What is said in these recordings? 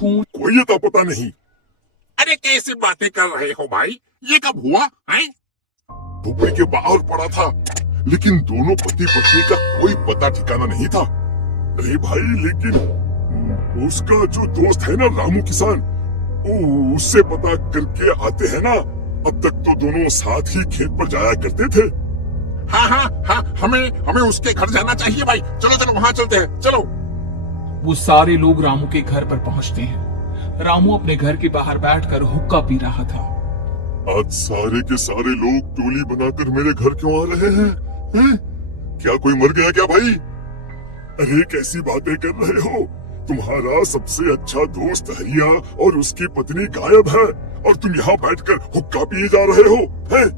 खून। कोई अता पता नहीं। अरे कैसी बातें कर रहे हो भाई, ये कब हुआ है? झोपड़ी के बाहर पड़ा था, लेकिन दोनों पति पत्नी का कोई पता ठिकाना नहीं था। अरे भाई, लेकिन उसका जो दोस्त है ना रामू किसान, उससे पता करके आते हैं ना। अब तक तो दोनों साथ ही खेत पर जाया करते थे। हाँ हाँ हाँ, हमें उसके घर जाना चाहिए भाई। चलो चलो वहाँ चलते हैं, चलो। वो सारे लोग रामू के घर पर पहुंचते हैं। रामू अपने घर के बाहर बैठकर हुक्का पी रहा था। आज सारे के सारे लोग टोली बनाकर मेरे घर क्यों आ रहे हैं? क्या कोई मर गया क्या भाई? अरे कैसी बातें कर रहे हो? तुम्हारा सबसे अच्छा दोस्त हरिया और उसकी पत्नी गायब है और तुम यहाँ बैठकर हुक्का पिए जा रहे हो, हैं?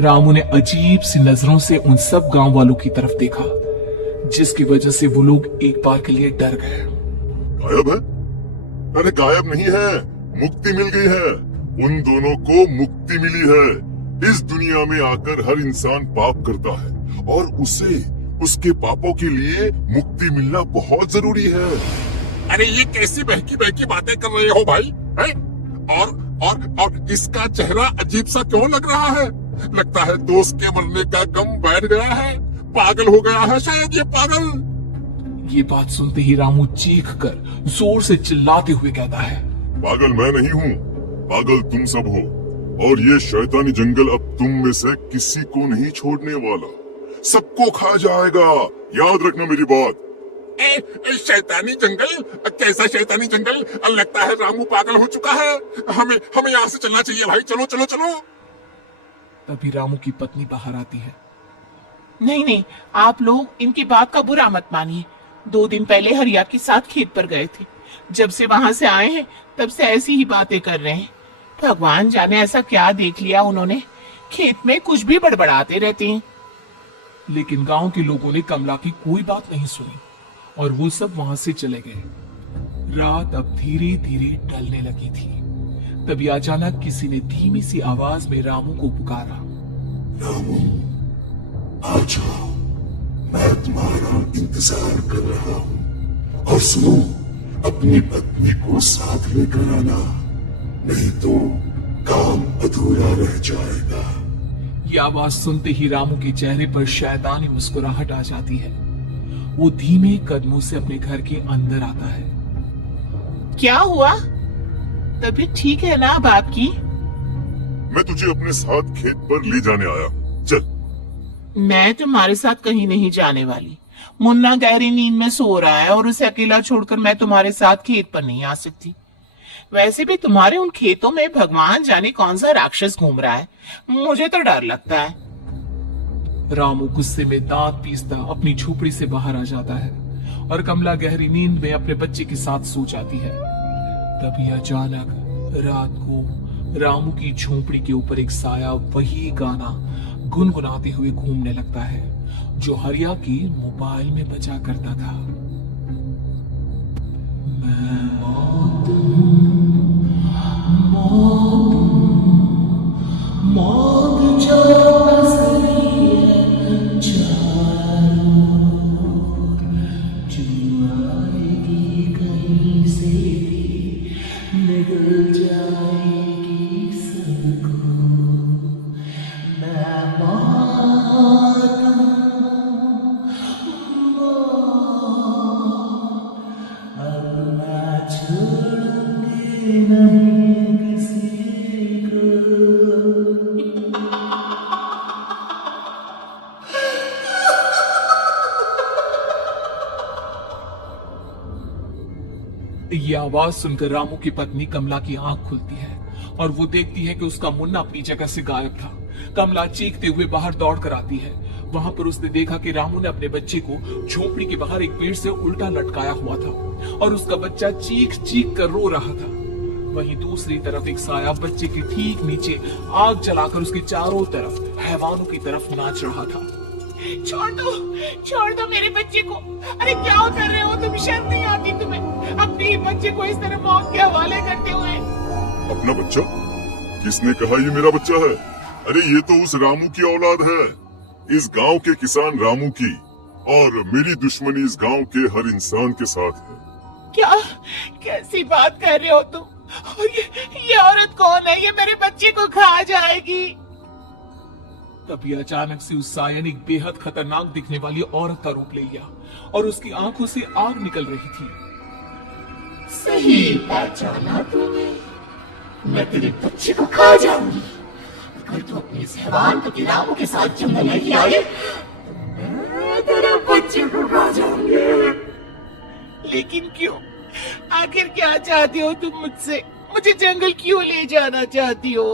रामू ने अजीब सी नजरों से उन सब गांव वालों की तरफ देखा, जिसकी वजह से वो लोग एक बार के लिए डर गए। गायब है? अरे गायब नहीं है, मुक्ति मिल गई है। उन दोनों को मुक्ति मिली है। इस दुनिया में आकर हर इंसान पाप करता है और उसे उसके पापों के लिए मुक्ति मिलना बहुत जरूरी है। अरे ये कैसी बहकी बहकी बातें कर रहे हो भाई, हैं? और इसका चेहरा अजीब सा क्यों लग रहा है? लगता है दोस्त के मरने का गम बैठ गया है, पागल हो गया है शायद ये पागल। ये बात सुनते ही रामू चीख कर जोर से चिल्लाते हुए कहता है, पागल मैं नहीं हूँ, पागल तुम सब हो। और ये शैतानी जंगल अब तुम में से किसी को नहीं छोड़ने वाला, सबको खा जाएगा। याद रखना मेरी बात। शैतानी जंगल? कैसा शैतानी जंगल? लगता है रामू पागल हो चुका है। हमें यहाँ से चलना चाहिए भाई, चलो चलो चलो। तभी रामू की पत्नी बाहर आती है। नहीं नहीं, आप लोग इनकी बात का बुरा मत मानिए। 2 दिन पहले हरिया के साथ खेत पर गए थे। जब से वहां से आए हैं तब से ऐसी ही बातें कर रहे हैं। भगवान जाने ऐसा क्या देख लिया उन्होंने, खेत में कुछ भी बड़बड़ाते रहते हैं। लेकिन गांव के लोगों ने कमला की कोई बात नहीं सुनी और वो सब वहां से चले गए। रात अब धीरे धीरे ढलने लगी थी। तभी अचानक किसी ने धीमी सी आवाज में रामू को पुकारा। रामू, आ जाओ, मैं तुम्हारा इंतजार कर रहा हूँ। और सुनो, अपनी पत्नी को साथ लेकर आना, नहीं तो काम अधूरा रह जाएगा। ये आवाज सुनते ही रामू के चेहरे पर शैतानी मुस्कुराहट आ जाती है। वो धीमे कदमों से अपने घर के अंदर आता है। क्या हुआ? तबीयत ठीक है ना अब आपकी? मैं तुझे अपने साथ खेत पर ले जाने आया हूँ, चल। मैं तुम्हारे साथ कहीं नहीं जाने वाली। मुन्ना गहरी नींद में सो रहा है और उसे अकेला छोड़कर मैं तुम्हारे साथ खेत पर नहीं आ सकती। वैसे भी तुम्हारे उन खेतों में भगवान जाने कौन सा राक्षस घूम रहा है, मुझे तो डर लगता है। रामू गुस्से में दांत पीसता अपनी झोपड़ी से बाहर आ जाता है और कमला गहरी नींद में अपने बच्चे के साथ सो जाती है। तभी अचानक रात को रामू की झोपड़ी के ऊपर एक साया वही गाना गुनगुनाते हुए घूमने लगता है जो हरिया की मोबाइल में बजा करता था। मैं मौत मौत जो ये आवाज सुनकर रामू की पत्नी कमला की आंख खुलती है और वो देखती है कि उसका मुन्ना अपनी जगह से गायब था। कमला चीखते हुए बाहर दौड़ कर आती है। वहां पर उसने देखा कि रामू ने अपने बच्चे को झोपड़ी के बाहर एक पेड़ से उल्टा लटकाया हुआ था और उसका बच्चा चीख चीख कर रो रहा था। वहीं दूसरी तरफ एक साया बच्चे के ठीक नीचे आग जलाकर उसके चारों तरफ हैवानों की तरफ नाच रहा था। छोड़ दो मेरे बच्चे को। अरे क्या कर रहे हो तुम? शर्म नहीं आती तुम्हें अपने ही बच्चे को इस तरह मौत के हवाले करते हुए? अपना बच्चा? किसने कहा ये मेरा बच्चा है? अरे ये तो उस रामू की औलाद है, इस गांव के किसान रामू की। और मेरी दुश्मनी इस गांव के हर इंसान के साथ है। क्या कैसी बात कर रहे हो तुम? और ये औरत कौन है? ये मेरे बच्चे को खा जाएगी। तभी अचानक से उस साया ने एक बेहद खतरनाक दिखने वाली औरत का रूप ले लिया और उसकी आंखों से आग निकल रही थी। सही पहचाना तूने, मैं तेरे बच्चे को खा जाऊंगी। अगर तू अपने इस हैवान को रामू के साथ जंगल नहीं आए, मैं तेरे बच्चे को खा जाऊंगी। लेकिन क्यों? आखिर क्या चाहती हो तुम मुझसे? मुझे जंगल क्यों ले जाना चाहती हो?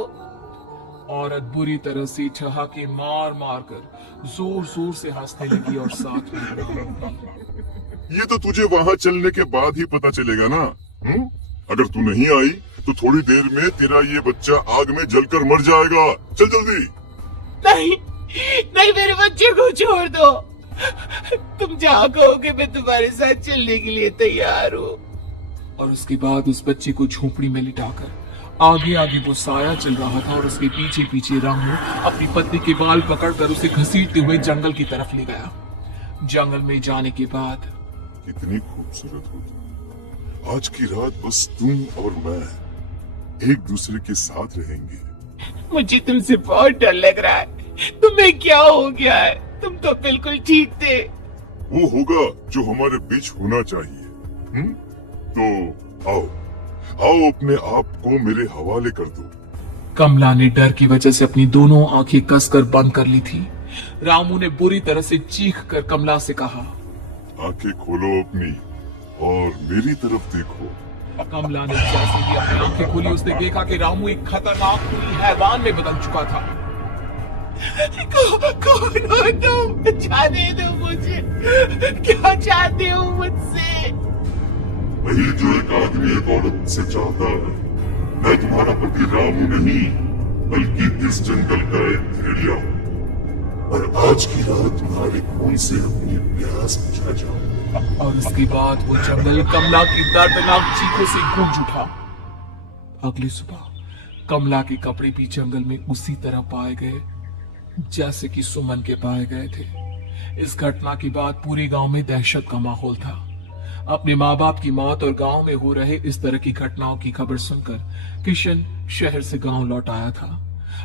औरत बुरी तरह से ठहाके मार मार कर जोर जोर से हंसने लगी और साथ में ये तो तुझे वहाँ चलने के बाद ही पता चलेगा ना। अगर तू नहीं आई तो थोड़ी देर में तेरा ये बच्चा आग में जलकर मर जाएगा। चल जल्दी। नहीं नहीं, मेरे बच्चे को छोड़ दो। तुम जहाँ कहोगे मैं तुम्हारे साथ चलने के लिए तैयार हूँ। और उसके बाद उस बच्चे को झोपड़ी में लिटाकर आगे आगे वो साया चल रहा था और उसके पीछे पीछे रामू अपनी पत्नी के बाल पकड़कर उसे घसीटते हुए जंगल की तरफ ले गया। जंगल में जाने के बाद कितनी खूबसूरत हो तुम। आज की रात बस तुम और मैं एक दूसरे के साथ रहेंगे। मुझे तुमसे बहुत डर लग रहा है। तुम्हें क्या हो गया है? तुम तो बिल्कुल ठीक थे। वो होगा जो हमारे बीच होना चाहिए। तो आओ आओ अपने आप को मेरे हवाले कर दो। कमला ने डर की वजह से अपनी दोनों आंखें कसकर बंद कर ली थी। रामू ने बुरी तरह से चीख कर कमला से कहा, आंखें खोलो अपनी और मेरी तरफ देखो। कमला ने जैसे ही अपनी आंखें खोली उसने देखा कि रामू एक खतरनाक खूनी हैवान में बदल चुका था। कौन हो तुम? जाने दो मुझे। क्या चाहते हो मुझसे? वही जो एक आदमी एक औरत से चाहता है। मैं तुम्हारा पति रामू नहीं बल्कि इस जंगल का एक भेड़िया हूँ और आज की रात तुम्हारे खून से अपनी प्यास बुझा जाऊं। और उसके बाद वो जंगल कमला की दर्दनाक चीखों से गूंज उठा। अगली सुबह कमला के कपड़े भी जंगल में उसी तरह पाए गए जैसे कि सुमन के पाए गए थे। इस घटना के बाद पूरे गांव में दहशत का माहौल था। अपने माँ बाप की मौत और गांव में हो रहे इस तरह की घटनाओं की खबर सुनकर किशन शहर से गांव लौट आया था।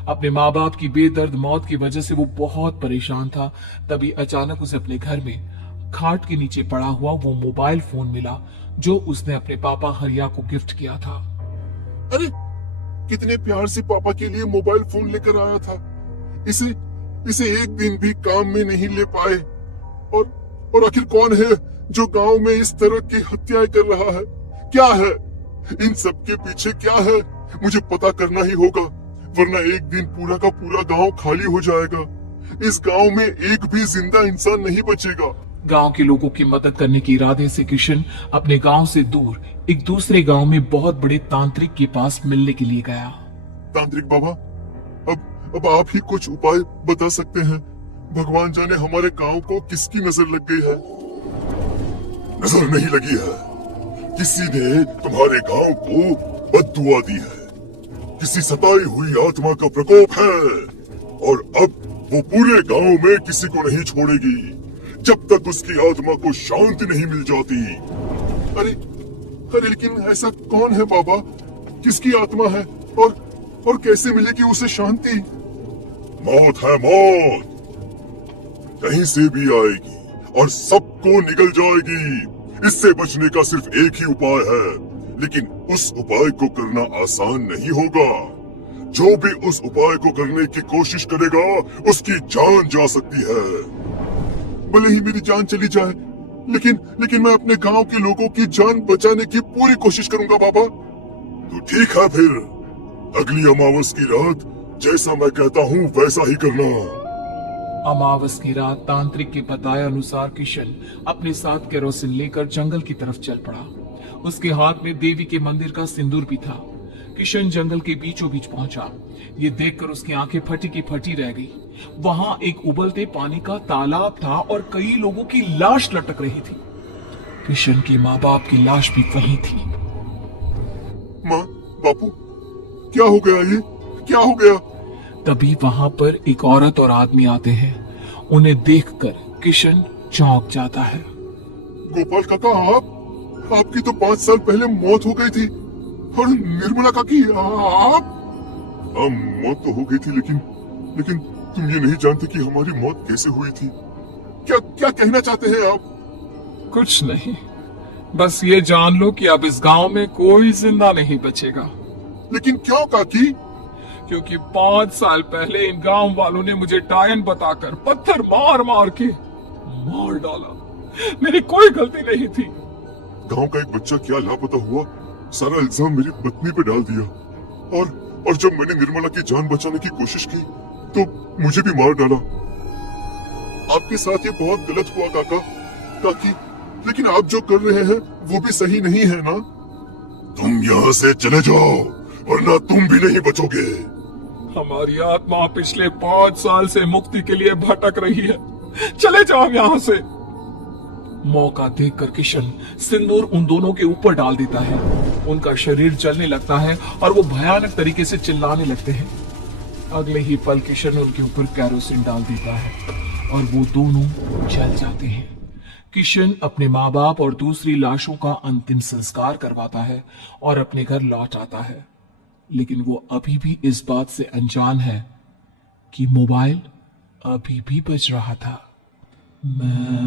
अपने माँ बाप की बेदर्द मौत की वजह से वो बहुत परेशान था। तभी अचानक उसे अपने घर में खाट के नीचे पड़ा हुआ वो मोबाइल फोन मिला जो उसने अपने पापा हरिया को गिफ्ट किया था। अरे कितने प्यार से पापा के लिए मोबाइल फोन लेकर आया था। इसे एक दिन भी काम में नहीं ले पाए। और आखिर कौन है जो गांव में इस तरह की हत्याएं कर रहा है? क्या है इन सब के पीछे? क्या है मुझे पता करना ही होगा, वरना एक दिन पूरा का पूरा गांव खाली हो जाएगा। इस गांव में एक भी जिंदा इंसान नहीं बचेगा। गांव के लोगों की मदद करने के इरादे से किशन अपने गांव से दूर एक दूसरे गांव में बहुत बड़े तांत्रिक के पास मिलने के लिए गया। तांत्रिक बाबा, अब आप ही कुछ उपाय बता सकते हैं। भगवान जाने हमारे गांव को किसकी नजर लग गई है। नजर नहीं लगी है, किसी ने तुम्हारे गांव को बद्दुआ दी है। किसी सताई हुई आत्मा का प्रकोप है और अब वो पूरे गांव में किसी को नहीं छोड़ेगी जब तक उसकी आत्मा को शांति नहीं मिल जाती। अरे लेकिन ऐसा कौन है बाबा? किसकी आत्मा है और कैसे मिलेगी उसे शांति? मौत है, मौत कहीं से भी आएगी और सबको निगल जाएगी। इससे बचने का सिर्फ एक ही उपाय है, लेकिन उस उपाय को करना आसान नहीं होगा। जो भी उस उपाय को करने की कोशिश करेगा उसकी जान जा सकती है। भले ही मेरी जान चली जाए, लेकिन मैं अपने गांव के लोगों की जान बचाने की पूरी कोशिश करूंगा बाबा। तो ठीक है, फिर अगली अमावस की रात जैसा मैं कहता हूँ वैसा ही करना। अमावस की रात तांत्रिक के बताए अनुसार किशन अपने साथ केरोसिन लेकर जंगल की तरफ चल पड़ा। उसके हाथ में देवी के मंदिर का सिंदूर भी था। किशन जंगल के बीचों बीच पहुंचा। ये देखकर उसकी आंखें फटी की फटी रह गई। वहां एक उबलते पानी का तालाब था और कई लोगों की लाश लटक रही थी। किशन के माँ बाप की लाश भी वहीं थी। माँ, बापू, क्या हो गया? ये क्या हो गया? तभी वहां पर एक औरत और आदमी आते हैं। उन्हें देखकर किशन चौंक जाता है। गोपाल काका, आप आपकी तो 5 साल पहले मौत हो गई थी। और निर्मला काकी आप? हाँ, मौत तो हो गई थी, लेकिन तुम ये नहीं जानते कि हमारी मौत कैसे हुई थी। क्या क्या कहना चाहते हैं आप? कुछ नहीं, बस ये जान लो कि अब इस गांव में कोई जिंदा नहीं बचेगा। लेकिन क्यों काकी? क्योंकि 5 साल पहले इन गांव वालों ने मुझे डायन बताकर पत्थर मार मार के मार डाला। मेरी कोई गलती नहीं थी। गांव का एक बच्चा क्या लापता हुआ, सारा इल्जाम मेरी पत्नी पे डाल दिया। और जब मैंने निर्मला की जान बचाने की कोशिश की तो मुझे भी मार डाला। आपके साथ ये बहुत गलत हुआ काकी, लेकिन आप जो कर रहे हैं वो भी सही नहीं है ना? तुम यहाँ से चले जाओ वरना तुम भी नहीं बचोगे। हमारी आत्मा पिछले 5 साल से मुक्ति के लिए भटक रही है, चले जाओ यहाँ से। मौका देखकर किशन सिंदूर उन दोनों के ऊपर डाल देता है। उनका शरीर जलने लगता है और वो भयानक तरीके से चिल्लाने लगते हैं। अगले ही पल किशन उनके ऊपर कैरोसिन डाल देता है और वो दोनों जल जाते हैं। किशन अपने माँ बाप और दूसरी लाशों का अंतिम संस्कार करवाता है और अपने घर लौट आता है, लेकिन वो अभी भी इस बात से अनजान है कि मोबाइल अभी भी बज रहा था। मैं